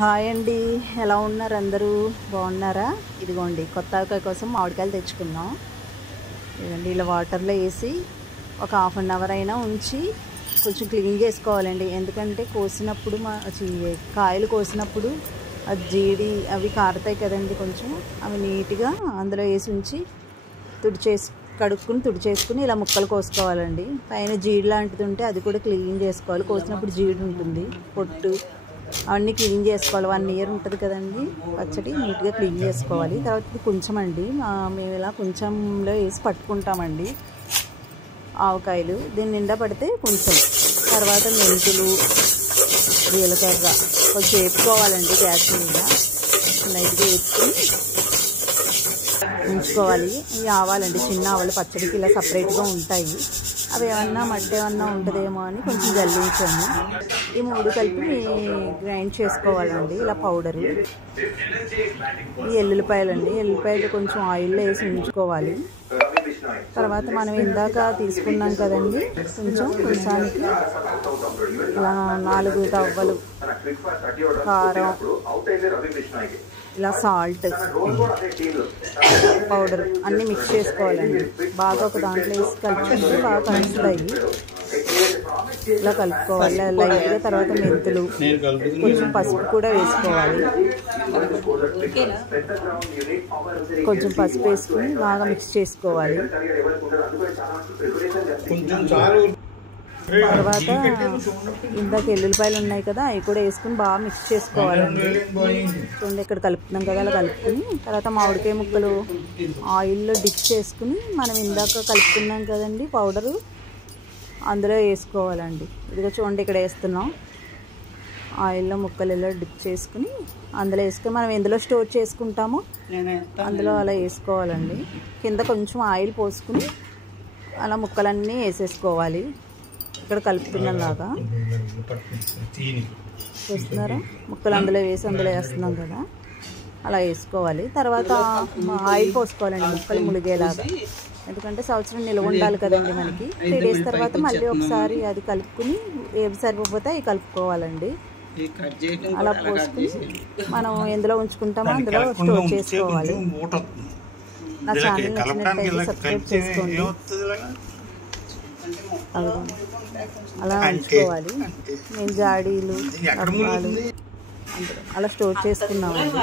Hi అండి, ఎలా ఉన్నారు అందరూ? బాగున్నారా? ఇదిగోండి కొత్త ఆవకాయ కోసం మామిడికాయలు తెచ్చుకున్నాం. ఇదిగోండి ఇలా వాటర్లో వేసి ఒక హాఫ్ అన్ అవర్ అయినా ఉంచి కొంచెం క్లీన్ చేసుకోవాలండి. ఎందుకంటే కోసినప్పుడు కాయలు కోసినప్పుడు అది జీడి అవి కారుతాయి కదండి, కొంచెం అవి నీట్గా అందులో వేసి ఉంచి తుడిచేసుకుని ఇలా ముక్కలు కోసుకోవాలండి. పైన జీడి లాంటిది ఉంటే అది కూడా క్లీన్ చేసుకోవాలి. కోసినప్పుడు జీడి ఉంటుంది, పొట్టు అవన్నీ క్లీన్ చేసుకోవాలి. 1 ఇయర్ ఉంటుంది కదండి పచ్చడి, నీట్గా క్లీన్ చేసుకోవాలి. తర్వాత ఇది కొంచెం అండి, మేము ఇలా కొంచెంలో వేసి పట్టుకుంటామండి ఆవకాయలు. దీని నిండా పడితే కొంచెం. తర్వాత మెంతులు, జీలకర్ర కొంచెం వేపుకోవాలండి గ్యాస్ మీద, లైట్గా వేసుకుని ఉంచుకోవాలి. ఇవి ఆవాలండి, చిన్న ఆవాలు పచ్చడికి ఇలా సపరేట్గా ఉంటాయి. అవి ఏమన్నా మట్టి ఏమన్నా ఉంటుందేమో అని కొంచెం జల్లించాము. ఈ 3 కలిపి గ్రైండ్ చేసుకోవాలండి ఇలా పౌడరు. ఈ ఎల్లుల్లిపాయలండి, ఎల్లుల్లిపాయలు కొంచెం ఆయిల్లో వేసి ఉంచుకోవాలి. తర్వాత మనం ఇందాక తీసుకున్నాం కదండి, కొంచెానికి ఇలా 4 తవ్వలు కారం, ఇలా సాల్ట్ పౌడర్ అన్నీ మిక్స్ చేసుకోవాలండి. బాగా ఒక దాంట్లో వేసి కలుపుకుంటే బాగా కలుస్తాయి. ఇలా కలుపుకోవాలి లైట్గా. తర్వాత మెంతులు, కొంచెం పసుపు కూడా వేసుకోవాలి. కొంచెం పసుపు వేసుకుని బాగా మిక్స్ చేసుకోవాలి. తర్వాత ఇందాక ఎల్లుల్లిపాయలు ఉన్నాయి కదా, అవి కూడా వేసుకుని బాగా మిక్స్ చేసుకోవాలండి. చూడండి ఇక్కడ కలుపుతున్నాం కదా, అలా కలుపుకుని తర్వాత మామిడికాయ ముక్కలు ఆయిల్లో డిప్ చేసుకుని మనం ఇందాక కలుపుకున్నాం కదండి పౌడరు, అందులో వేసుకోవాలండి. ఇదిగో చూడండి ఇక్కడ వేస్తున్నాం. ఆయిల్లో ముక్కలు ఇలా డిప్ చేసుకుని అందులో వేసుకొని మనం ఎందులో స్టోర్ చేసుకుంటామో అందులో అలా వేసుకోవాలండి. కింద కొంచెం ఆయిల్ పోసుకుని అలా ముక్కలన్నీ వేసేసుకోవాలి. ఇక్కడ కలుపుతున్నాం లాగా చూస్తున్నారా, ముక్కలు అందులో వేస్తున్నాం కదా, అలా వేసుకోవాలి. తర్వాత ఆయిల్ పోసుకోవాలండి ముక్కలు ములిగేలాగా, ఎందుకంటే సంవత్సరం నిల్వ ఉండాలి కదండి మనకి. 3 డేస్ తర్వాత మళ్ళీ ఒకసారి అది కలుపుకుని ఏవి సరిపోతే అవి కలుపుకోవాలండి. అలా పోసుకుని మనం ఎందులో ఉంచుకుంటామో అందులో స్టోర్ చేసుకోవాలి. నా ఛానల్ నచ్చినట్లయితే సబ్స్క్రైబ్ చేసుకోండి. అలా ఉంచుకోవాలి. మేము జాడీలు అలా స్టోర్ చేసుకున్నామండి.